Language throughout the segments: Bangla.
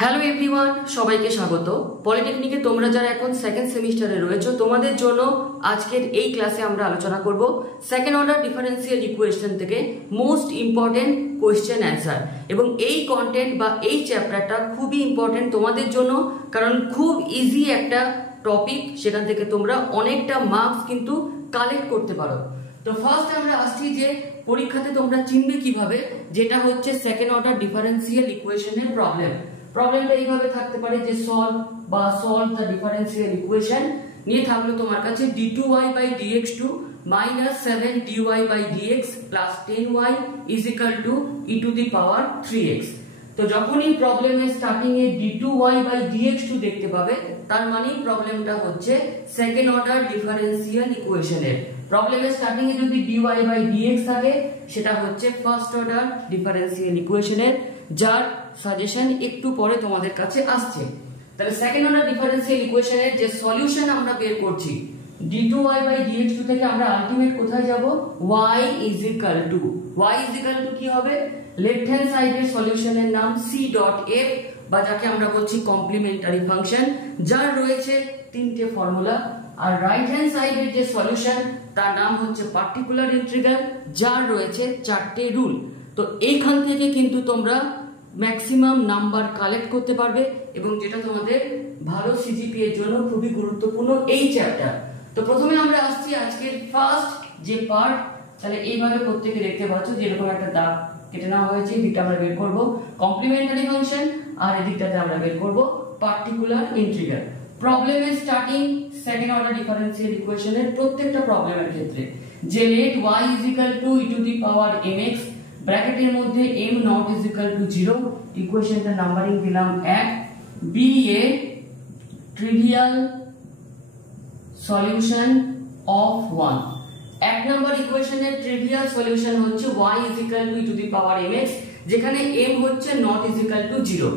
হ্যালো এভরিওয়ান, সবাইকে স্বাগত। পলিটেকনিকে তোমরা যারা এখন সেকেন্ড সেমিস্টারে রয়েছে তোমাদের জন্য আজকের এই ক্লাসে আমরা আলোচনা করব সেকেন্ড অর্ডার ডিফারেন্সিয়াল ইকুয়েশন থেকে মোস্ট ইম্পর্টেন্ট কোয়েশ্চেন অ্যান্সার। এবং এই কন্টেন্ট বা এই চ্যাপ্টারটা খুবই ইম্পর্টেন্ট তোমাদের জন্য, কারণ খুব ইজি একটা টপিক, সেখান থেকে তোমরা অনেকটা মার্কস কিন্তু কালেক্ট করতে পারো। তো ফার্স্ট আমরা আসছি যে পরীক্ষাতে তোমরা চিনবে কিভাবে, যেটা হচ্ছে সেকেন্ড অর্ডার ডিফারেন্সিয়াল ইকুয়েশনের প্রবলেমটা এইভাবে থাকতে পারে যে সলভ দ্য ডিফারেন্সিয়াল ইকুয়েশন নিয়ে থাকলো তোমার কাছে d2y by dx2 minus 7dy by dx plus 10y is equal to e to the power 3x। তো যখনই প্রবলেমের starting A d2y by dx2 দেখতে পাবে, তার মানে প্রবলেমটা হচ্ছে সেকেন্ড অর্ডার ডিফারেন্সিয়াল ইকুয়েশনের। প্রবলেমের স্টার্টিং এ যদি dy by dx থাকে, সেটা হচ্ছে ফার্স্ট অর্ডার ডিফারেন্সিয়াল ইকুয়েশনের, যার সাজেশন একটু পরে তোমাদের কাছে আসছে। তাহলে সেকেন্ড অর্ডার ডিফারেন্সিয়াল ইকুয়েশনের যে সলিউশন আমরা বের করছি d2y by dx2 থেকে আমরা আলটিমেট কোথায় যাব, y is equal to কি হবে, লেফট হ্যান্ড সাইডের সলিউশনের নাম c ডট f, বা যাকে আমরা বলছি কমপ্লিমেন্টারি ফাংশন, যার রয়েছে তিনটে ফর্মুলা। আর রাইট হ্যান্ড সাইডের যে সলিউশন তার নাম হচ্ছে পার্টিকুলার ইন্টিগ্রাল, যার রয়েছে চারটে রুল। তো এইখান থেকে কিন্তু তোমরা ম্যাক্সিমাম নাম্বার কালেক্ট করতে পারবে, এবং যেটা তোমাদের ভালো সিজিপি এর জন্য খুবই গুরুত্বপূর্ণ এই চ্যাপ্টার। তো প্রথমে আমরা আসছি আজকের ফার্স্ট যে পার্ট। তাহলে এইভাবে প্রত্যেকে দেখতে পাচ্ছ যে এরকম একটা দাগ কেটে নেওয়া হয়েছে, এদিকটা আমরা বের করব কমপ্লিমেন্টারি ফাংশন, আর এদিকটাতে আমরা বের করব পার্টিকুলার ইন্টিগ্রাল। প্রবলেমের স্টার্টিং সেকেন্ড অর্ডার ডিফারেন্সিয়াল ইকুয়েশনের প্রত্যেকটা প্রবলেমের ক্ষেত্রে যে late y is equal to e to the power mx, ব্র্যাকেটের মধ্যে m not is equal to 0, ইকুয়েশনটা numbering দিলাম 1, be a trivial solution of 1। এক নম্বর ইকুয়েশনের ট্রিভিয়াল সলিউশন হচ্ছে y is equal to e to the power mx, যেখানে m হচ্ছে not is equal to 0।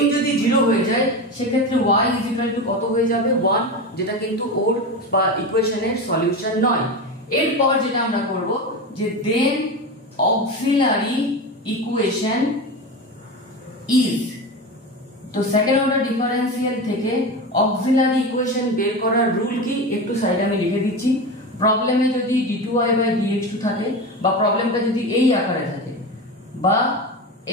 m যদি 0 হয়ে যায় সেক্ষেত্রে y is equal to কত হয়ে যাবে, 1, যেটা কিন্তু ওর বা ইকুয়েশনের সলিউশন নয়। এরপর যেটা আমরা করব যে দেন অক্সিলারি ইকুয়েশন ইজ, তো সেকেন্ড অর্ডার ডিফারেন্সিয়াল থেকে অক্সিলারি ইকুয়েশন বের করার রুল কি একটু সাইডে আমি লিখে দিচ্ছি। প্রবলেমে যদি d2y by dx2 থাকে, বা প্রবলেমটা যদি এই আকারে থাকে, বা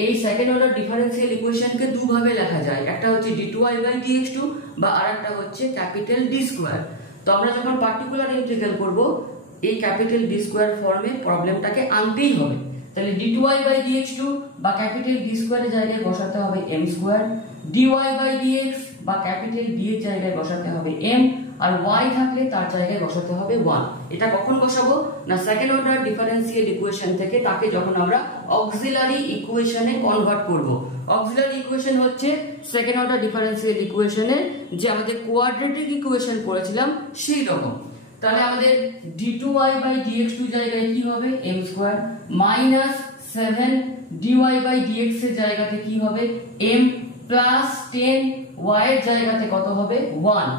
এই সেকেন্ড অর্ডার ডিফারেন্সিয়াল ইকুয়েশনকে দুভাবে লেখা যায়, একটা হচ্ছে d2y by dx2 বা আরেকটা হচ্ছে ক্যাপিটাল d স্কয়ার। তো আমরা যখন পার্টিকুলার ইন্টিগ্রাল করব এই ক্যাপিটাল d স্কয়ার ফর্মে প্রবলেমটাকে আনতেই হবে। তাহলে d2y by dx2 বা ক্যাপিটাল d স্কয়ারের জায়গায় বসাতে হবে m square, dy by dx বা ক্যাপিটাল d এর জায়গায় বসাতে হবে m, আর y থাকলে তার জায়গায় বসাতে হবে 1। এটা কখন বসাবো না, সেকেন্ড অর্ডার ডিফারেন্সিয়াল ইকুয়েশন থেকে তাকে যখন আমরা অক্সিলারি ইকুয়েশনে কনভার্ট করব। অক্সিলারি ইকুয়েশন হচ্ছে সেকেন্ড অর্ডার ডিফারেন্সিয়াল ইকুয়েশনের যে আমাদের কোয়াড্রেটিক ইকুয়েশন করেছিলাম সেই রকম। তাহলে আমাদের d2y by dx2 জায়গায় কি হবে, m square, minus 7 dy by dx এর জায়গাতে কি হবে, m, প্লাস 10 y এর জায়গাতে কত হবে, 1,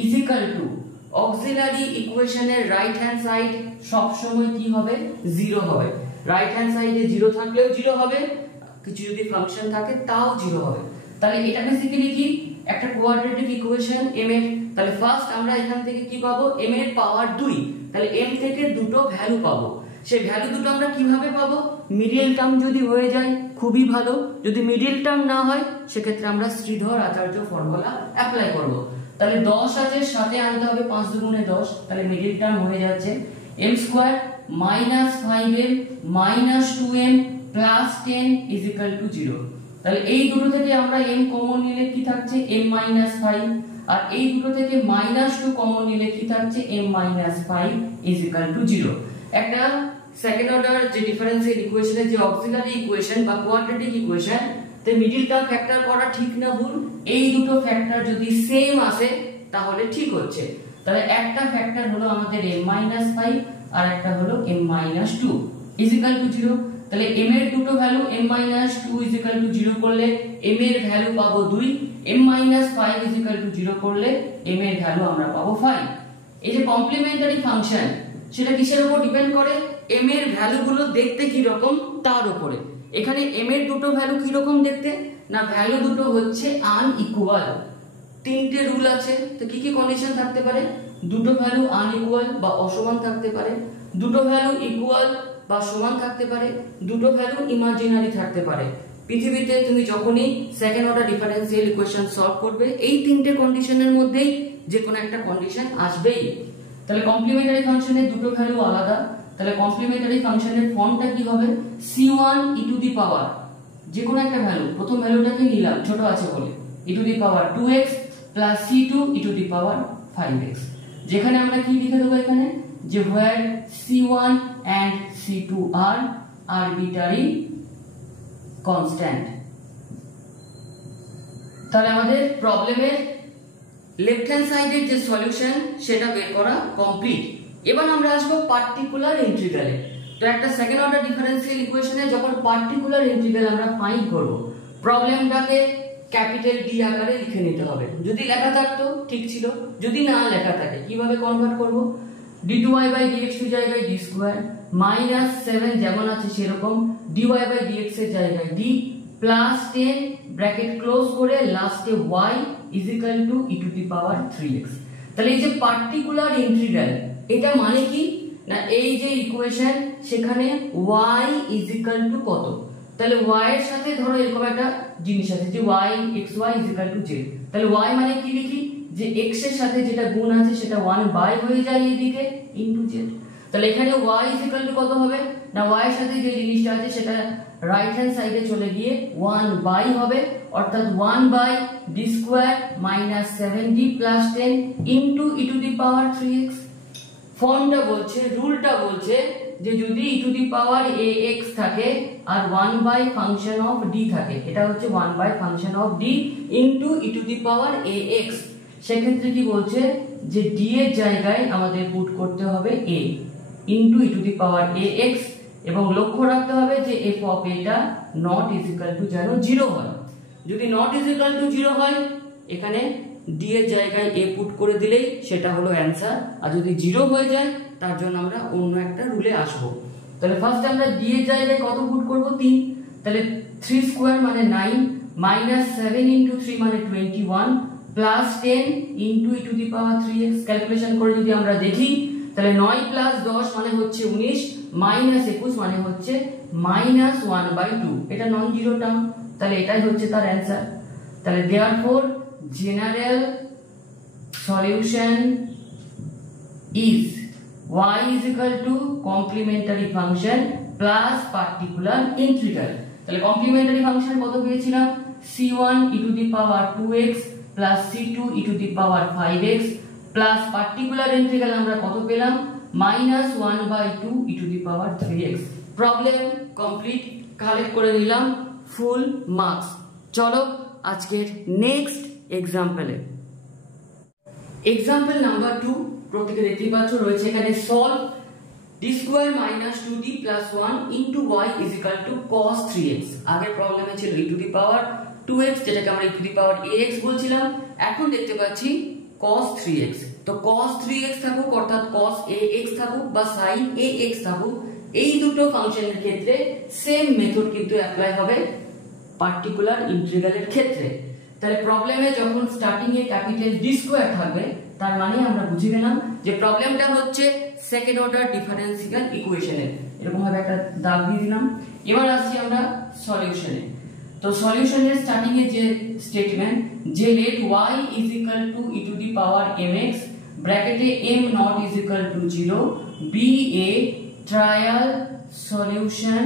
is equal to অক্সিলারি ইকুয়েশনের রাইট হ্যান্ড সাইড সব সময় কি হবে, 0 হবে। রাইট হ্যান্ড সাইডে 0 থাকলেও 0 হবে, কিছু যদি ফাংশন থাকে তাও 0 হবে। তাহলে এটা বেসিক্যালি কি একটা কোয়াড্রেটিক ইকুয়েশন m এর। তাহলে ফার্স্ট আমরা এখান থেকে কি পাবো, m এর পাওয়ার 2, তাহলে m থেকে দুটো ভ্যালু পাবো। সেই ভ্যালু দুটো আমরা কিভাবে পাবো, মিডল টার্ম যদি হয়ে যায় খুবই ভালো, যদি মিডল টার্ম না হয় সেক্ষেত্রে আমরা শ্রীধর আচার্য ফর্মুলা অ্যাপ্লাই করব। তাহলে 10 আছে, সাথে আনতে হবে 5 দুগুণে 10, তাহলে মিডল টার্ম হয়ে যাচ্ছে m square minus 5m minus 2m plus 10 is equal to 0। তাহলে এই দুটো থেকে আমরা m কমন নিলে কি থাকছে, m মাইনাস 5, আর এই দুটো থেকে মাইনাস 2 কমন নিলে কি থাকছে, m minus 5 is equal to 0। একটা সেকেন্ড অর্ডার যে ডিফারেন্সিয়াল ইকুয়েশনের যে অক্সিলারি ইকুয়েশন বা কোয়াড্রেটিক ইকুয়েশন, তে মিডল টার্ম ফ্যাক্টর করা ঠিক না ভুল, এই দুটো ফ্যাক্টর যদি সেম আসে তাহলে ঠিক হচ্ছে। তাহলে একটা ফ্যাক্টর হলো আমাদের m মাইনাস 5 আর একটা হলো m minus 2 is equal to 0। তাহলে m এর দুটো value m minus 2 is equal to 0 করলে m এর ভ্যালু পাবো 2, m minus 5 is equal to 0 করলে m এর ভ্যালু আমরা পাবো 5। এই যে কমপ্লিমেন্টারি ফাংশন সেটা কিসের উপর ডিপেন্ড করে, m এর ভ্যালুগুলো দেখতে কি রকম তার উপরে। এখানে m এর দুটো ভ্যালু কি রকম দেখতে, না ভ্যালু দুটো হচ্ছে আনইকুয়াল। তিনটে রুল আছে, তো কি কি কন্ডিশন থাকতে পারে? দুটো ভ্যালু আনইকুয়াল বা অসমান থাকতে পারে, দুটো ভ্যালু ইকুয়াল বা সমান থাকতে পারে, দুটো ভ্যালু ইমাজিনারি থাকতে পারে। পৃথিবীতে তুমি যখনই second order differential equation solve করবে এই তিনটে কন্ডিশনের মধ্যেই যে কোনো একটা কন্ডিশন আসবেই। তাহলে কমপ্লিমেন্টারি ফাংশনের দুটো ভ্যালু আলাদা, তাহলে কমপ্লিমেন্টারি ফাংশনের ফর্মটা কি হবে? c1 e টু দি পাওয়ার যে কোনো একটা ভ্যালু, প্রথম ভ্যালুটাকে নিলাম ছোট আছে বলে, e to the power 2x plus c2 e to the power 5x। যেখানে আমরা কি লিখে দেবো এখানে, যে where c1 and c2 are arbitrary constant। তাহলে আমাদের প্রবলেমের লেফট হ্যান্ড সাইডের যে সলিউশন সেটা বের করা কমপ্লিট। এবার আমরা আসবো পার্টিকুলার ইন্টিগ্রালে। তো একটা সেকেন্ড অর্ডার ডিফারেন্সিয়াল ইকুয়েশনে যখন পার্টিকুলার ইন্টিগ্রাল আমরা ফাইন্ড করব, প্রবলেমটাকে ক্যাপিটাল ডি আকারে লিখে নিতে হবে। যদি লেখা থাকতো ঠিক ছিল, যদি না লেখা থাকে কিভাবে কনভার্ট করব? d2y/dx এর জায়গায় d স্কয়ার মাইনাস 7 যেমন আছে সেরকম dy/dx এর জায়গায় d প্লাস 10 ব্র্যাকেট ক্লোজ করে লাস্টে y is equal to e to the power 3x। তাহলে এই যে পার্টিকুলার ইন্টিগ্রাল, এটা মানে কি না, এই যে ইকুয়েশন সেখানে y ইজ ইকুয়াল টু কত, তাহলে y এর সাথে ধরো এরকম একটা জিনিস আছে যে y xy is equal two z। তাহলে y মানে কি লিখি, যে x এর সাথে যেটা গুণ আছে সেটা 1 হয়ে যায় এদিকে ইনটু z। তাহলে এখানে y ইজ ইকুয়াল টু কত হবে না, y এর সাথে যে জিনিসটা আছে সেটা রাইট হ্যান্ড সাইডে চলে গিয়ে 1 হবে, অর্থাৎ 1/d square minus 7d plus 10 into e to the power 3x। ফর্মটা বলছে, রুলটা বলছে যে যদি e to the power ax থাকে আর 1 ফাংশন অফ d থাকে, এটা হচ্ছে 1 function of d into e to the power ax, সেক্ষেত্রে কি বলছে যে d এর জায়গায় আমাদের পুট করতে হবে a into e to the power ax, এবং লক্ষ্য রাখতে হবে যে f অফ a টা নট ইজ ইকুয়াল টু যেন 0 হয়। যদি নট ইজ ইকুয়াল টু 0 হয় এখানে d এর জায়গায় a পুট করে দিলেই সেটা হলো অ্যানসার, আর যদি 0 হয়ে যায় তার জন্য আমরা অন্য একটা রুলে আসব। তাহলে ফার্স্ট আমরা d এর জায়গায় কত পুট করব? 3। তাহলে 3 স্কয়ার মানে 9 মাইনাস 7 ইনটু 3 মানে 21 plus 10 into e to the power 3x। Calculation করে যদি আমরা দেখি তাহলে 9 প্লাস 10 মানে হচ্ছে 19 মাইনাস 21 মানে হচ্ছে মাইনাস 1/2। এটা নন জিরো টার্ম, তাহলে এটাই হচ্ছে তার অ্যানসার। তাহলে therefore general solution is y is equal to complementary function plus particular integral। তাহলে কমপ্লিমেন্টারি ফাংশন কত পেয়েছিলাম? c1 e to the power 2x plus c2 e to the power 5x plus particular integral আমরা কত পেলাম? Minus 1/2 e to the power 3x। Problem complete, collect করে নিলাম ফুল মার্কস। চলো আজকের নেক্সট এক্সাম্পলে। এক্সাম্পল নাম্বার 2 প্রত্যেকে দেখতেই পাচ্ছ রয়েছে এখানে, solve d square minus 2d plus 1 into y is equal two cos 3x। আগের প্রবলেমে ছিল e to the power 2x যেটাকে আমরা e to the power ax বলছিলাম, এখন দেখতে পাচ্ছি cos 3x। তো cos 3x থাকুক অর্থাৎ cos ax থাকুক বা sin ax থাকুক, এই দুটো ফাংশনের ক্ষেত্রে সেম মেথড কিন্তু অ্যাপ্লাই হবে পার্টিকুলার ইন্টিগ্রালের ক্ষেত্রে। তাহলে প্রবলেমে যখন স্টার্টিং এ ক্যাপিটাল D স্কয়ার থাকবে তার মানে আমরা বুঝে গেলাম যে প্রবলেমটা হচ্ছে সেকেন্ড অর্ডার ডিফারেন্সিয়াল ইকুয়েশনের। এরকম ভাবে একটা দাগ দিয়ে দিলাম। এবার আসছি আমরা সলিউশনে। তো সলিউশনের স্টার্টিং এ যে স্টেটমেন্ট, যে let y is equal to e to the power mx ব্র্যাকেটে m not is equal to 0 be a trial solution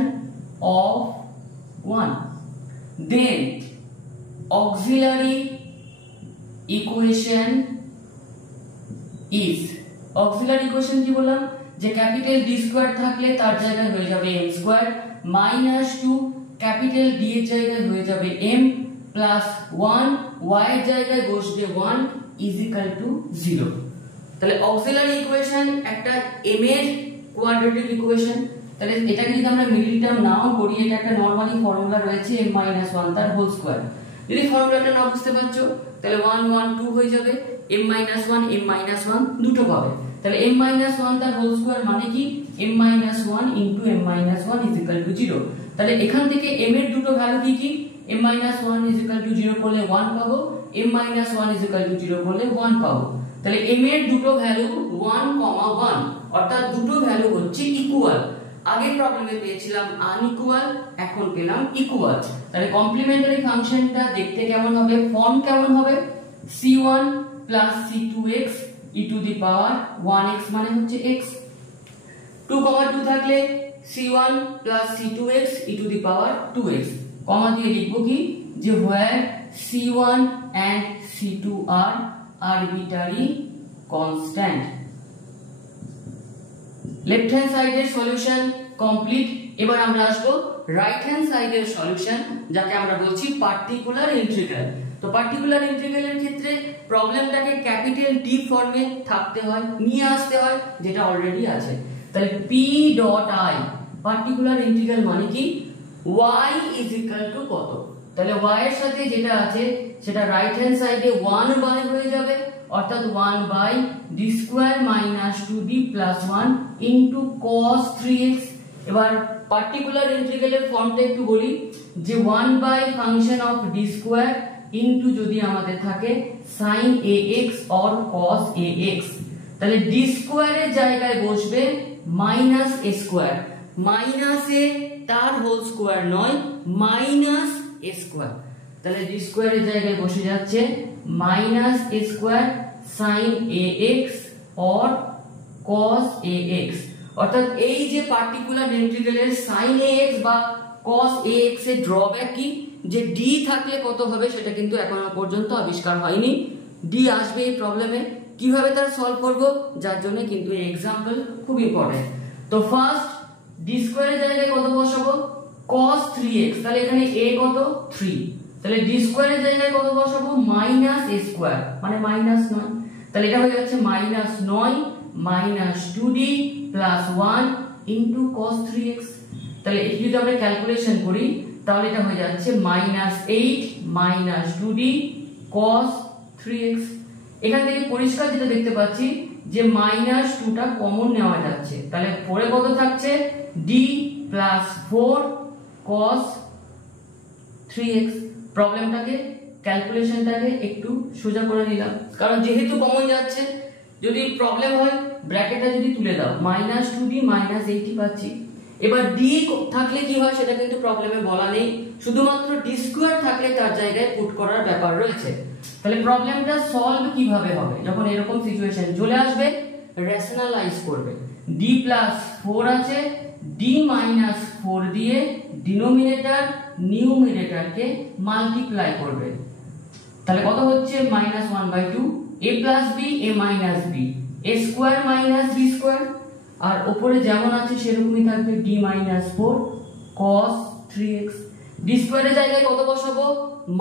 of 1, then auxiliary equation is, auxiliary equation কি বললাম, যে ক্যাপিটাল D স্কয়ার থাকলে তার জায়গায় হয়ে যাবে m square minus 2 capital D এর জায়গায় হয়ে যাবে m প্লাস 1 y এর জায়গায় বসবে 1 ইজ ইকুয়াল টু 0। তাহলে অক্সিলারি ইকুয়েশন একটা m এর কোয়াড্রেটিক ইকুয়েশন। তাহলে এটাকে যদি আমরা মিডল টার্ম নাও করি, এটা একটা নরমালি ফর্মুলা রয়েছে m - 1 তার হোল স্কয়ার। যদি ফর্মুলাটা না বুঝতে পারছো তাহলে 1 1 2 হয়ে যাবে, m - 1 দুটো পাবে। তাহলে m - 1 তার হোল স্কয়ার মানে কি m - 1 into m - 1 is equal to 0। তাহলে এখান থেকে m এর দুটো ভ্যালু কি কি, m minus 1 is equal to 0 করলে 1 পাবো, m minus 1 is equal to 0 করলে 1 পাবো। তাহলে m এর দুটো ভ্যালু 1, 1 অর্থাৎ দুটো ভ্যালু হচ্ছে ইকুয়াল। আগের প্রবলেমে পেয়েছিলাম আনইকুয়াল, এখন পেলাম ইকুয়াল। তাহলে কমপ্লিমেন্টারি ফাংশনটা দেখতে কেমন হবে, ফর্ম কেমন হবে, c1 plus c2x e to the power 1x মানে হচ্ছে x, 2, 2 থাকলে c1 plus c2x e to the power 2x, কমা দিয়ে লিখবো কি যে where c1 and c2 are arbitrary constant। Left hand সাইডের সলিউশন কমপ্লিট। এবার আমরা আসবো রাইট হ্যান্ড সাইডের সলিউশন, যাকে আমরা বলছি পার্টিকুলার ইন্টিগ্রাল। তো পার্টিকুলার ইন্টিগ্রালের ক্ষেত্রে প্রবলেমটাকে ক্যাপিটাল ডি ফর্মে থাকতে হয়, নিয়ে আসতে হয়, যেটা অলরেডি আছে। তাহলে p dot i particular integral মানে কি, y ইজ ইকুয়াল টু কত, তাহলে y এর সাথে যেটা আছে সেটা রাইট হ্যান্ড সাইডে 1 বাই হয়ে যাবে, অর্থাৎ 1 by d square minus 2d plus 1 into cos 3x। এবার পার্টিকুলার ইন্টিগ্রালের ফর্মটা একটু বলি যে 1 by function of d square into যদি আমাদের থাকে sin ax or cos ax, তাহলে d স্কয়ারের জায়গায় বসবে minus a square, minus A তার হোল স্কয়ার নয়, মাইনাস a স্কয়ার। তাহলে d স্কয়ারের জায়গায় বসে যাচ্ছে minus a square sin ax or cos ax। অর্থাৎ এই যে পার্টিকুলার ইন্টিগ্রালের sin ax বা cos ax এর ড্রব্যাক কি, যে d থাকলে কত হবে সেটা কিন্তু এখনো পর্যন্ত আবিষ্কার হয়নি। d আসবে এই প্রবলেমে, কিভাবে তার সলভ করব, যার জন্য কিন্তু এই एग्जांपल খুব ইম্পর্টেন্ট। তো ফার্স্ট d স্কয়ারের জায়গায় কত বসাবো, cos 3x, তাহলে এখানে a কত 3, তাহলে d স্কয়ারের জায়গায় কত বসাবো মাইনাস a স্কয়ার মানে মাইনাস 9, তাহলে এটা হয়ে যাচ্ছে minus 9 minus 2d plus 1 into cos 3x। তাহলে এই যদি আমরা ক্যালকুলেশন করি তাহলে এটা হয়ে যাচ্ছে minus 8 minus 2d cos 3x। এখান থেকে পরিষ্কার যেটা দেখতে পাচ্ছি যে মাইনাস 2টা কমন নেওয়া যাচ্ছে, তাহলে পরে কত থাকছে d প্লাস 4 cos 3x। প্রবলেমটাকে ক্যালকুলেশনটাকে একটু সোজা করে নিলাম, কারণ যেহেতু কমন যাচ্ছে, যদি প্রবলেম হয় ব্র্যাকেটটা যদি তুলে দাও মাইনাস 2d মাইনাস 8 পাচ্ছি। এবার d থাকলে কি হয় সেটা কিন্তু প্রবলেমে বলা নেই, শুধুমাত্র d স্কয়ার থাকলে তার জায়গায় পুট করার ব্যাপার রয়েছে। তাহলে প্রবলেমটা সলভ কিভাবে হবে, যখন এরকম সিচুয়েশন চলে আসবে রেশনালাইজ করবে, d প্লাস 4 আছে, d মাইনাস 4 দিয়ে ডিনোমিনেটর নিউমিনেটরকে মাল্টিপ্লাই করবে, তাহলে কত হচ্ছে minus 1/2 a plus b a minus b a square minus b square, আর উপরে যেমন আছে সেরকমই থাকবে d minus 4 cos 3x। d স্কয়ারের জায়গায় কত বসাবো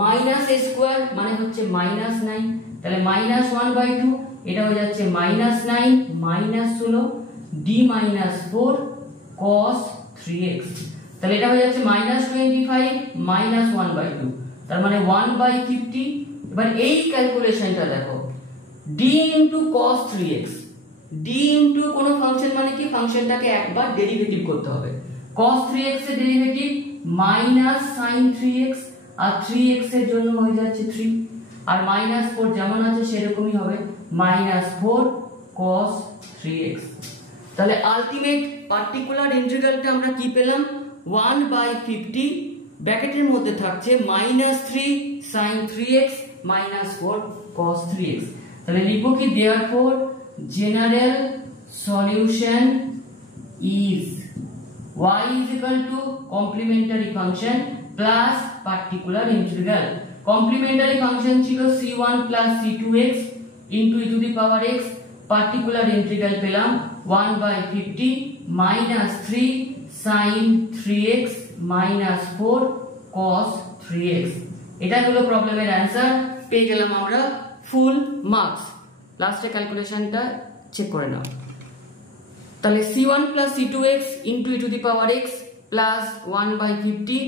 মাইনাস a স্কয়ার মানে হচ্ছে মাইনাস 9, তাহলে মাইনাস 1/2 এটা হয়ে যাচ্ছে minus 9 minus 16 d minus 4 cos 3x। তাহলে এটা হয়ে যাচ্ছে মাইনাস 25 মাইনাস 1/2, তার মানে 1/50। এবার এই ক্যালকুলেশনটা দেখো d into cos 3x, d into কোন ফাংশন মানে কি, ফাংশনটাকে একবার ডেরিভেটিভ করতে হবে, cos 3x এর ডেরিভেটিভ মাইনাস sin 3x, আর 3x এর জন্য হয়ে যাচ্ছে 3, আর মাইনাস 4 যেমন আছে সেরকমই হবে মাইনাস 4 cos 3x। তাহলে আলটিমেট পার্টিকুলার ইন্টিগ্রালটা আমরা কি পেলাম 1/50, ব্র্যাকেটের মধ্যে থাকছে minus 3 sin 3x minus 4 cos 3x। তাহলে লিখবো কি therefore general solution is y is equal to complementary function plus particular integral। complementary function ছিল c1 plus c2x into e to the power x, particular integral পেলাম 1/50 minus 3 sin 3x minus 4 cos 3x। এটা হলো প্রবলেমের অ্যানসার, পেয়ে গেলাম আমরা ফুল মার্কস। লাস্টে ক্যালকুলেশনটা চেক করে নাও, তাহলে c1 plus c2x into e to the power x plus 1/50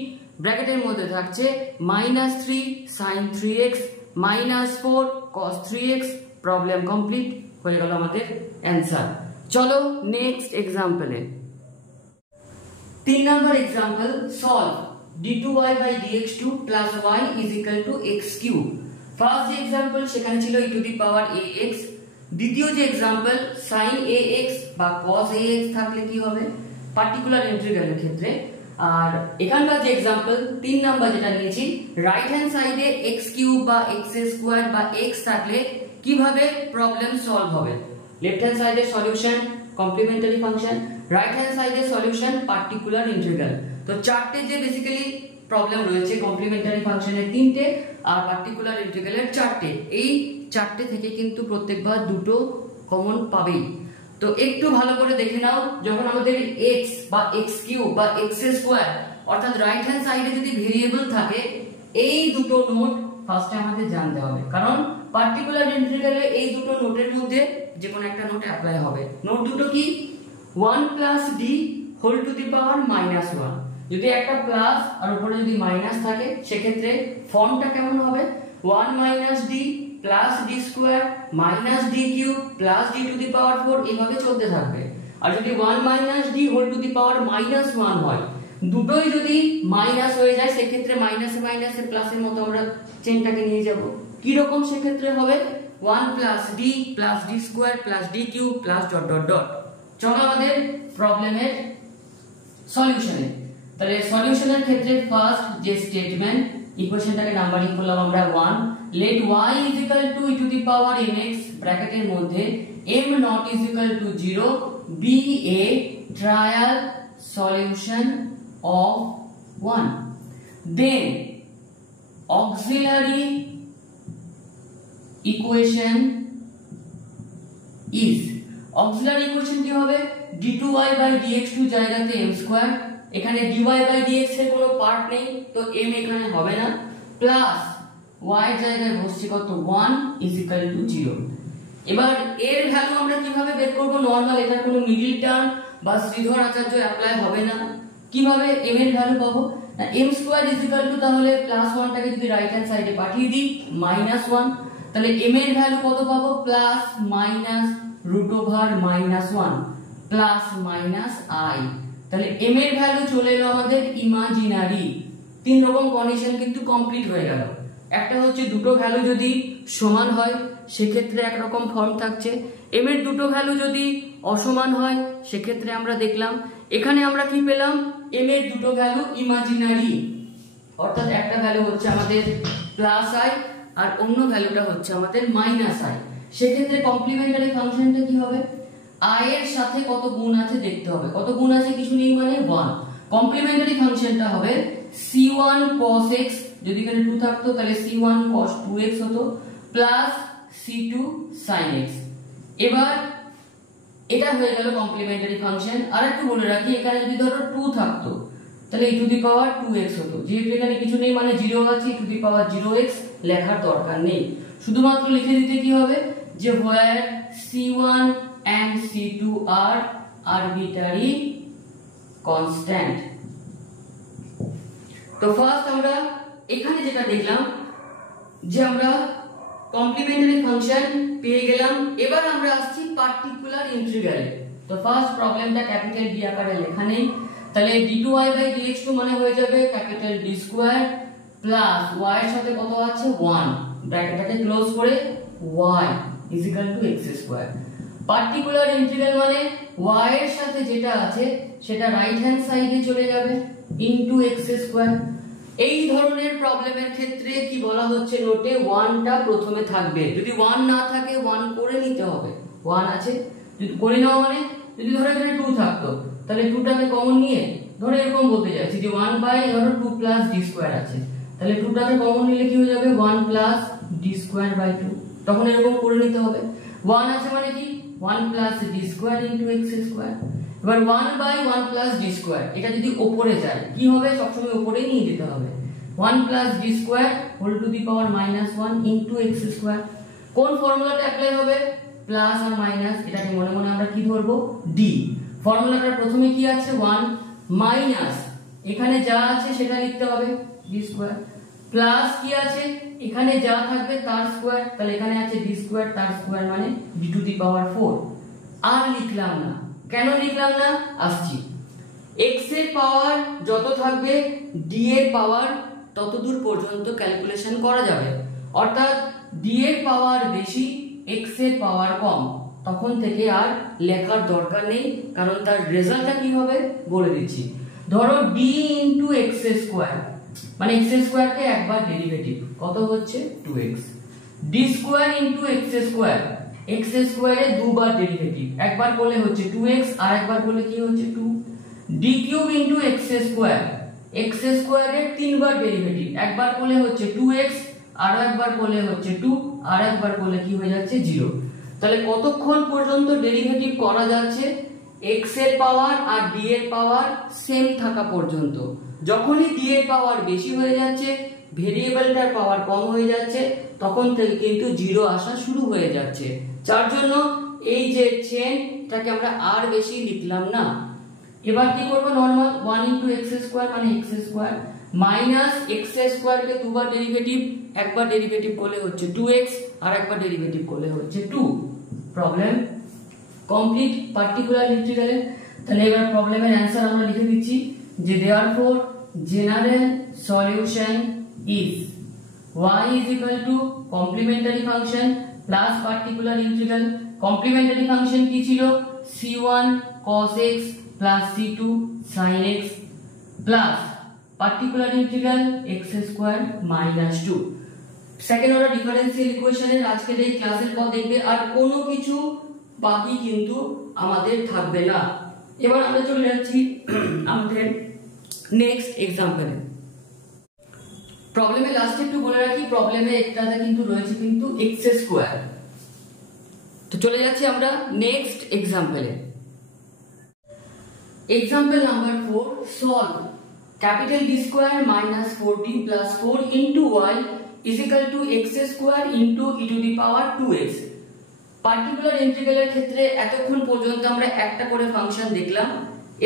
ব্র্যাকেটের মধ্যে থাকছে minus 3 sin 3x minus 4 cos 3x। Problem complete হয়ে গেল আমাদের অ্যানসার। চলো নেক্সট এক্সাম্পলে। 3 নম্বর example solve. d2y by dx2 plus y is equal to x cube। First যে एग्जांपल সেখানে ছিল e to the power ax, দ্বিতীয় যে एग्जांपल sin ax বা cos ax থাকলে কি হবে পার্টিকুলার ইন্টিগ্রালের ক্ষেত্রে। আর এখানকার যে एग्जांपल 3 নাম্বার যেটা নিয়েছি রাইট হ্যান্ড সাইডে x কিউব বা x স্কয়ার বা x থাকলে কিভাবে প্রবলেম সলভ হবে। লেফট হ্যান্ড সাইডে solution complimentary function, right hand সাইডে সলিউশন পার্টিকুলার ইন্টিগ্রাল। তো চারটে যে বেসিক্যালি প্রবলেম রয়েছে কমপ্লিমেন্টারি ফাংশনের তিনটে আর পার্টিকুলার ইন্টিগ্রালের চারটে, এই চারটে থেকে কিন্তু প্রত্যেকবার দুটো কমন পাবেই। তো একটু ভালো করে দেখে নাও, যখন আমাদের x বা x কিউব বা x স্কয়ার অর্থাৎ রাইট হ্যান্ড সাইডে যদি ভেরিয়েবল থাকে এই দুটো নোট ফার্স্টে আমাদের জানতে হবে, কারণ পার্টিকুলার ইন্টিগ্রালে এই দুটো নোটের মধ্যে যে কোনো একটা নোট অ্যাপ্লাই হবে। নোট দুটো কি 1 plus d whole to the power minus 1, যদি একটা প্লাস আর উপরে যদি মাইনাস থাকে সেক্ষেত্রে ফর্মটা কেমন হবে 1 minus d plus d square minus d cube plus d to the power 4 এইভাবে চলতে থাকবে। আর যদি 1 minus d whole to the power minus 1 হয়, দুটোই যদি মাইনাস হয়ে যায় সেক্ষেত্রে মাইনাসে মাইনাসে প্লাসের মতো আমরা চেনটাকে নিয়ে যাব। কি রকম সেক্ষেত্রে হবে 1 plus d plus d square plus d cube plus dot dot dot. চলো আমাদের প্রবলেমের সলিউশনে। তাহলে সলিউশনের ক্ষেত্রে ফার্স্ট যে স্টেটমেন্ট ইকুয়েশনটাকে নাম্বারিং করলাম আমরা 1, let y is equal to e to the power mx ব্র্যাকেটের মধ্যে m not is equal to 0 be a trial solution of 1, then auxiliary equation is auxiliary equation কি হবে d2y by dx2 জায়গাতে m স্কয়ার, এখানে dy by dx এর কোনো পার্ট নেই তো m এখানে হবে না, প্লাস y এর জায়গায় বসছে কত 1 is equal to 0। এবার এর ভ্যালু আমরা কিভাবে বের করব, নরমাল এটার কোনো মিডল টার্ম বা শ্রীধর আচার্য অ্যাপ্লাই হবে না। কিভাবে m এর ভ্যালু পাবো না m square is equal to তাহলে প্লাস 1 টাকে যদি রাইট হ্যান্ড সাইডে পাঠিয়ে দিই মাইনাস 1, তাহলে m এর ভ্যালু কত পাবো plus minus root over minus 1 plus minus i। তাহলে m এর ভ্যালু চলে এলো আমাদের ইমাজিনারি। তিন রকম কন্ডিশন কিন্তু কমপ্লিট হয়ে গেল। একটা হচ্ছে দুটো ভ্যালু যদি সমান হয় সেক্ষেত্রে একরকম ফর্ম থাকছে, m এর দুটো ভ্যালু যদি অসমান হয় সেক্ষেত্রে আমরা দেখলাম এখানে আমরা কি পেলাম m এর দুটো ভ্যালু ইমাজিনারি, অর্থাৎ একটা ভ্যালু হচ্ছে আমাদের প্লাস i আর অন্য ভ্যালুটা হচ্ছে আমাদের মাইনাস i। সেক্ষেত্রে কমপ্লিমেন্টারি ফাংশনটা কি হবে i এর সাথে কত গুণ আছে দেখতে হবে, কত গুণ আছে কিছু নেই মানে 1। কমপ্লিমেন্টারি ফাংশনটা হবে c1 cos x, যদি এখানে 2 থাকতো তাহলে c1 cos 2x হতো প্লাস c2 sin x। এবার এটা হয়ে গেল কমপ্লিমেন্টারি ফাংশন। আর একটু বলে রাখি এখানে যদি ধরো 2 থাকতো তাহলে e to the power 2x হতো, যেহেতু এখানে কিছু নেই মানে 0 আছে e to the power 0x লেখার দরকার নেই, শুধুমাত্র লিখে দিতে কি হবে যে where c1 and c2 are arbitrary constant। তো ফার্স্ট আমরা এখানে যেটা দেখলাম যে আমরা কমপ্লিমেন্টারি ফাংশন পেয়ে গেলাম। এবার আমরা আসছি পার্টিকুলার ইন্টিগ্রালে। তো ফার্স্ট প্রবলেমটা ক্যাপিটাল ডি আকারে লেখা নেই, তাহলে d2y by dx2 মানে হয়ে যাবে capital D square plus y এর সাথে কত আছে 1 ব্র্যাকেটটাকে ক্লোজ করে y is equal to x square. Particular integral মানে y এর সাথে যেটা আছে সেটা রাইট হ্যান্ড সাইডে চলে যাবে ইনটু x স্কয়ার। এই ধরনের প্রবলেমের ক্ষেত্রে কি বলা হচ্ছে নোটে 1টা প্রথমে থাকবে, যদি 1 না থাকে 1 করে নিতে হবে, 1 আছে যদি করে নাও মানে যদি ধরো এখানে 2 থাকতো তাহলে 2টাকে কমন নিয়ে ধরো এরকম বলতে যাচ্ছি যে 1 বাই ধরো 2 প্লাস d স্কয়ার আছে, তাহলে 2টাকে কমন নিলে কি হয়ে যাবে 1 প্লাস d স্কয়ার বাই 2, তখন এরকম করে নিতে হবে। 1 আছে মানে কি 1 plus d square into x square. এবার 1 বাই 1 প্লাস d স্কয়ার এটা যদি উপরে যায় কি হবে সবসময় উপরেই নিয়ে যেতে হবে, 1 plus d square whole to the power minus 1 into x square. কোন ফর্মুলাটা অ্যাপ্লাই হবে প্লাস আর মাইনাস, এটাকে মনে মনে আমরা কি ধরবো d। ফর্মুলাটা প্রথমে কি আছে 1 মাইনাস এখানে যা আছে সেটা লিখতে হবে d স্কয়ার প্লাস কি আছে এখানে যা থাকবে তার স্কয়ার, তাহলে এখানে আছে d স্কয়ার তার স্কয়ার মানে d টু দি পাওয়ার 4। আর লিখলাম না, কেন লিখলাম না আসছি। x এর পাওয়ার যত থাকবে d এর পাওয়ার তত দূর পর্যন্ত ক্যালকুলেশন করা যাবে, অর্থাৎ d এর পাওয়ার বেশি x এর পাওয়ার কম, তখন থেকে আর লেখার দরকার নেই, কারণ তার রেজাল্টটা কি হবে বলে দিচ্ছি। ধরো d ইনটু x স্কয়ার, মানে x স্কয়ার কে একবার ডেরিভেটিভ, কত হচ্ছে 2x, d square into x square, x স্কয়ারে দুবার ডেরিভেটিভ, একবার করলে হচ্ছে 2x আর একবার করলে কি হচ্ছে 2, d cube into x square, x স্কয়ারে তিনবার ডেরিভেটিভ, একবার করলে হচ্ছে 2x আর একবার করলে হচ্ছে 2 আর একবার করলে কি হয়ে যাচ্ছে 0। তাহলে কতক্ষণ পর্যন্ত ডেরিভেটিভ করা যাচ্ছে? x এর পাওয়ার আর d এর পাওয়ার সেম থাকা পর্যন্ত। যখনই d এর পাওয়ার বেশি হয়ে যাচ্ছে, ভেরিয়েবলটার পাওয়ার কম হয়ে যাচ্ছে, তখন থেকে কিন্তু 0 আসা শুরু হয়ে যাচ্ছে। যার জন্য এই যে চেনটাকে আমরা আর বেশি লিখলাম না। এবার কি করব? নরমাল 1 ইনটু x স্কয়ার মানে x square minus x square কে দুবার ডেরিভেটিভ, একবার ডেরিভেটিভ করলে হচ্ছে 2x আর একবার ডেরিভেটিভ করলে হচ্ছে 2। প্রবলেম কমপ্লিট পার্টিকুলার ইন্টিগ্রালে। তাহলে এবার প্রবলেমের অ্যানসার আমরা লিখে দিচ্ছি যে therefore general solution is y is equal to complementary function plus particular integral। complementary function কি ছিল? c1 cos x plus c2 sin x plus particular integral x square minus 2। Second order differential ইকুয়েশনের আজকের এই ক্লাসের পর দেখবে আর কোনো কিছু বাকি কিন্তু আমাদের থাকবে না। এবার আমরা চলে যাচ্ছি আমাদের নেক্সট এক্সাম্পলে। প্রবলেমে লাস্টে একটু বলে রাখি, প্রবলেমে একটাতে কিন্তু রয়েছে কিন্তু x স্কয়ার। তো চলে যাচ্ছি আমরা নেক্সট এক্সাম্পলে। Example number 4, solve capital D square minus 4D plus 4 into y is equal to x square into e to the power 2x। Particular ইন্টিগ্রালের ক্ষেত্রে এতক্ষণ পর্যন্ত আমরা একটা করে ফাংশন দেখলাম।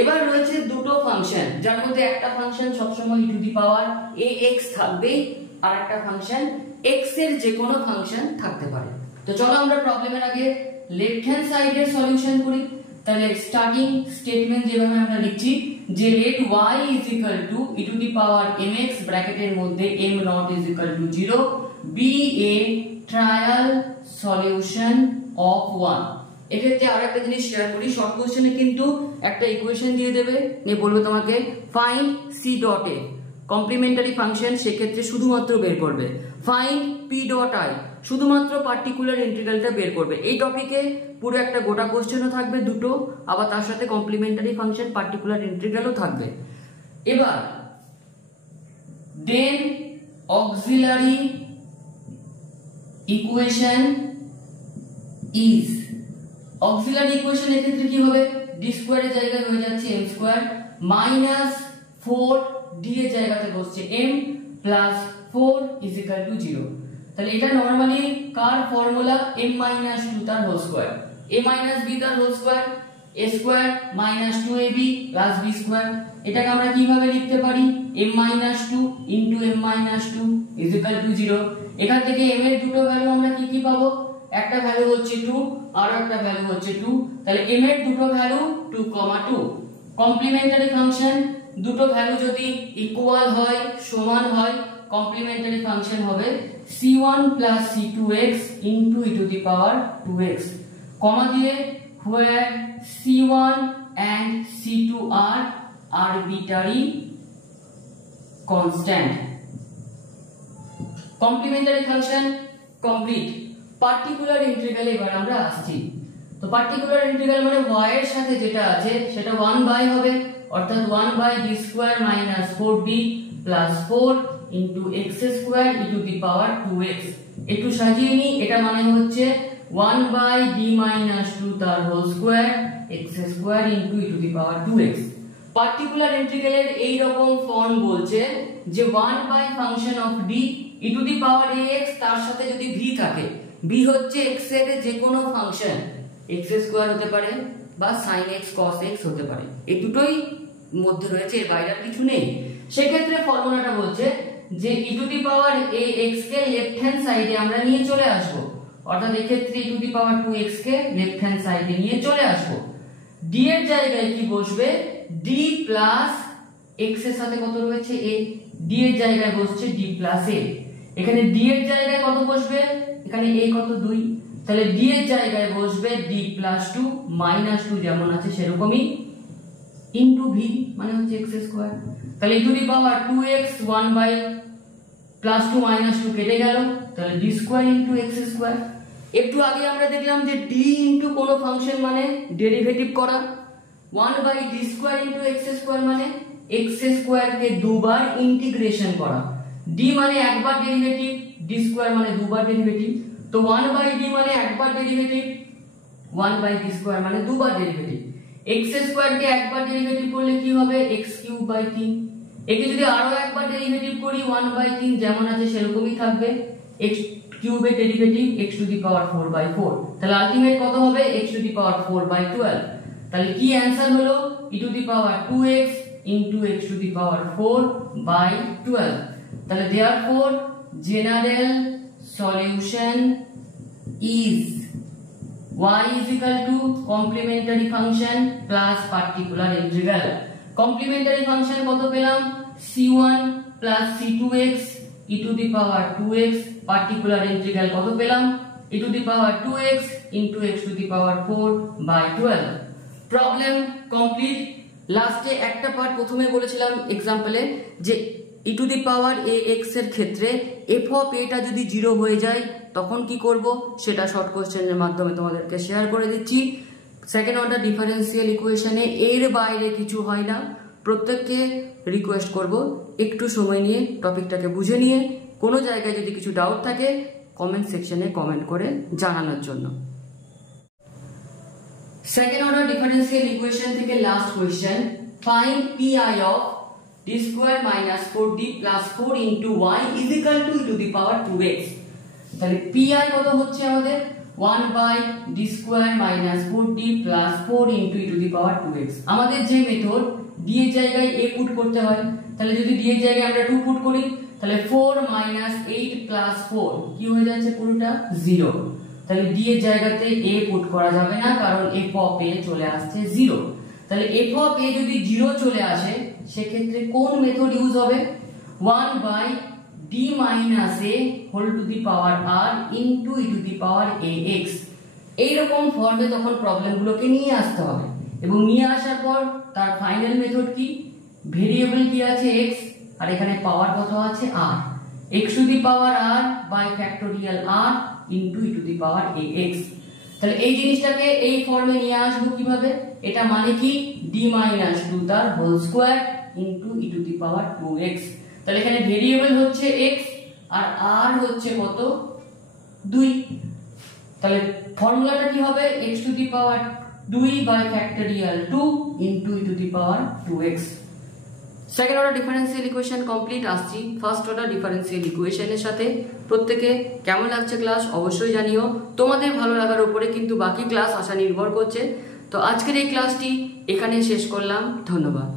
এবার রয়েছে দুটো ফাংশন, যার মধ্যে একটা ফাংশন সবসময় e to the power ax থাকবে আর একটা ফাংশন x এর যে কোনো ফাংশন থাকতে পারে। তো চলো আমরা প্রবলেমের আগে লেফট হ্যান্ড সাইডের সলিউশন করি। তাহলে স্টার্টিং স্টেটমেন্ট যেভাবে আমরা লিখছি যে let y is equal to e to the power mx ব্র্যাকেটের মধ্যে m not is equal to 0 be a trial solution of 1। এক্ষেত্রে আরেকটা জিনিস শেয়ার করি, শর্ট কোশ্চেনে কিন্তু একটা ইকুয়েশন দিয়ে দেবে, নিয়ে বলবে তোমাকে find c dot a complimentary function, সেক্ষেত্রে শুধুমাত্র বের করবে। ফাইন্ড p ডট i শুধুমাত্র পার্টিকুলার ইন্টিগ্রালটা বের করবে। এই টপিকে পুরো একটা গোটা কোশ্চেনও থাকবে দুটো, আবার তার সাথে কমপ্লিমেন্টারি ফাংশন পার্টিকুলার ইন্টিগ্রালও থাকবে। এবার then auxiliary equation is, auxiliary equation এর ক্ষেত্রে কি হবে? d স্কয়ারের জায়গায় হয়ে যাচ্ছে m স্কয়ার মাইনাস 4d এর জায়গাতে বসছে m plus 4 is equal to 0। তাহলে এটা নরমালি কার ফর্মুলা? m মাইনাস 2 তার whole square, a minus b তার whole square, a square minus 2ab plus b square. এটাকে আমরা কিভাবে লিখতে পারি? m minus 2 into m minus 2 is equal to 0। এখান থেকে m এর দুটো ভ্যালু আমরা কি কি পাবো? একটা ভ্যালু হচ্ছে 2 আর একটা ভ্যালু হচ্ছে 2, তাহলে m এর দুটো ভ্যালু 2, 2। কমপ্লিমেন্টারি ফাংশন দুটো ভ্যালু যদি ইকুয়াল হয়, সমান হয়, কমপ্লিমেন্টারি ফাংশন হবে c1 plus c2x into e to the power 2x, কমা দিয়ে where c1 and c2 are arbitrary constant। Complimentary function complete. Particular ইন্টিগ্রালে এবার আমরা আসছি। তো পার্টিকুলার ইন্টিগ্রাল মানে y এর সাথে যেটা আছে সেটা 1 হবে, অর্থাৎ 1 d square minus 4d plus 4 into x square e to the power 2x। একটু সাজিয়ে নিই, এটা মানে হচ্ছে 1 d minus 2 তার whole square x square into e to the power 2x। Particular ইন্টিগ্রালের এই রকম ফর্ম বলছে যে 1 function of d e to the power ax, তার সাথে যদি v থাকে, v হচ্ছে x এর যে কোনো ফাংশন, x স্কয়ার হতে পারে বা sin x cos x হতে পারে, এই দুটোই মধ্যে রয়েছে, এর বাইরে আর কিছু নেই। সেক্ষেত্রে ফর্মুলাটা বলছে যে e to the power ax K left hand সাইডে আমরা নিয়ে চলে আসব, অর্থাৎ এই ক্ষেত্রে e to the power 2x K left hand সাইডে নিয়ে চলে আসব। d এর জায়গায় কি বসবে? ডি প্লাস এক্স এর সাথে কত রয়েছে এ, ডি এর জায়গায় বসছে ডি প্লাস এ, এখানে ডি এর জায়গায় কত বসবে, এখানে এ কত 2, তাহলে ডি এর জায়গায় বসবে ডি প্লাস 2 মাইনাস 2 যেমন আছে সেরকমই ইনটু ভি মানে হচ্ছে এক্স স্কয়ার, তাহলে e to the power 2x 1 by plus 2 minus 2 কেটে গেল, তাহলে D square into X square. একটু আগে আমরা দেখলাম যে ডি ইনটু কোনো ফাংশন মানে ডেরিভেটিভ করা, 1 বাই D square into X square মানে এক্স স্কয়ার কে দুবার ইন্টিগ্রেশন করা, ডি মানে একবার ডেরিভেটিভ, ডি স্কয়ার মানে দুবার ডেরিভেটিভ, তো 1 বাই ডি মানে একবার ডেরিভেটিভ, 1 বাই ডি স্কয়ার মানে দুবার ডেরিভেটিভ, এক্স স্কয়ার কে একবার ডেরিভেটিভ করলে কি হবে এক্স কিউব বাই 3, একে যদি আরো একবার ডেরিভেটিভ করি 1 বাই 3 যেমন আছে সেরকমই থাকবে, এক্স কিউবের derivative x to the power 4 by 4, তাহলে আলটিমেট কত হবে x to the power 4 by 12, তাহলে কি অ্যানসার হলো e to the power 2x into x to the power 4 by 12, তাহলে therefore general solution is y is equal to complementary function plus particular integral, complementary function কত পেলাম c1 plus c2x e to the power 2x, particular integral কত পেলাম e to the power 2x into x to the power 4 by 12, problem complete. লাস্টে একটা পার্ট প্রথমে বলেছিলাম এক্সাম্পলে যে e to the power ax এর ক্ষেত্রে f of a টা যদি 0 হয়ে যায় তখন কি করব সেটা শর্ট কোশ্চেনের মাধ্যমে তোমাদেরকে শেয়ার করে দিচ্ছি। সেকেন্ড অর্ডার ডিফারেন্সিয়াল ইকুয়েশনে এর বাইরে কিছু হয় না, প্রত্যেককে রিকোয়েস্ট করব একটু সময় নিয়ে টপিকটাকে বুঝে নিয়ে কোনো জায়গায় যদি কিছু ডাউট থাকে কমেন্ট সেকশনে কমেন্ট করে জানানোর জন্য। সেকেন্ড অর্ডার ডিফারেন্সিয়াল ইকুয়েশন থেকে last question, find pi of d square minus 4d plus 4 into y is equal to e to the power 2x, তাহলে pi কত হচ্ছে আমাদের 1 by d square minus 4d plus 4 into e to the power 2x, আমাদের যে মেথড d এর জায়গায় a পুট করতে হয়, তাহলে যদি d এর জায়গায় আমরা 2 পুট করি তাহলে 4 মাইনাস 8 প্লাস 4 কি হয়ে যাচ্ছে পুরোটা 0, তাহলে d এর জায়গাতে a পুট করা যাবে না কারণ f অফ a চলে আসছে 0, তাহলে f অফ a যদি 0 চলে আসে সেক্ষেত্রে কোন মেথড ইউজ হবে 1 by d minus a whole to the power r into e to the power ax, এইরকম ফর্মে তখন প্রবলেমগুলোকে নিয়ে আসতে হবে এবং নিয়ে আসার পর তার ফাইনাল মেথড কি ভেরিয়েবল কি আছে x আর এখানে পাওয়ার কত আছে r, x to the power r by factorial r into e to the power ax, তাহলে এই জিনিসটাকে এই ফর্মে নিয়ে আসবো কিভাবে, এটা মানে কি d মাইনাস 2 তার whole square into e to the power 2x, তাহলে এখানে ভেরিয়েবল হচ্ছে x আর r হচ্ছে কত 2, তাহলে ফর্মুলাটা কি হবে x to the power 2 by factorial 2 into e to the power 2x। Second order differential equation complete. আসছি ফার্স্ট অর্ডার ডিফারেন্সিয়াল ইকুয়েশনের সাথে। প্রত্যেকে কেমন লাগছে ক্লাস অবশ্যই জানিও, তোমাদের ভালো লাগার উপরে কিন্তু বাকি ক্লাস আসা নির্ভর করছে। তো আজকের এই ক্লাসটি এখানে শেষ করলাম, ধন্যবাদ।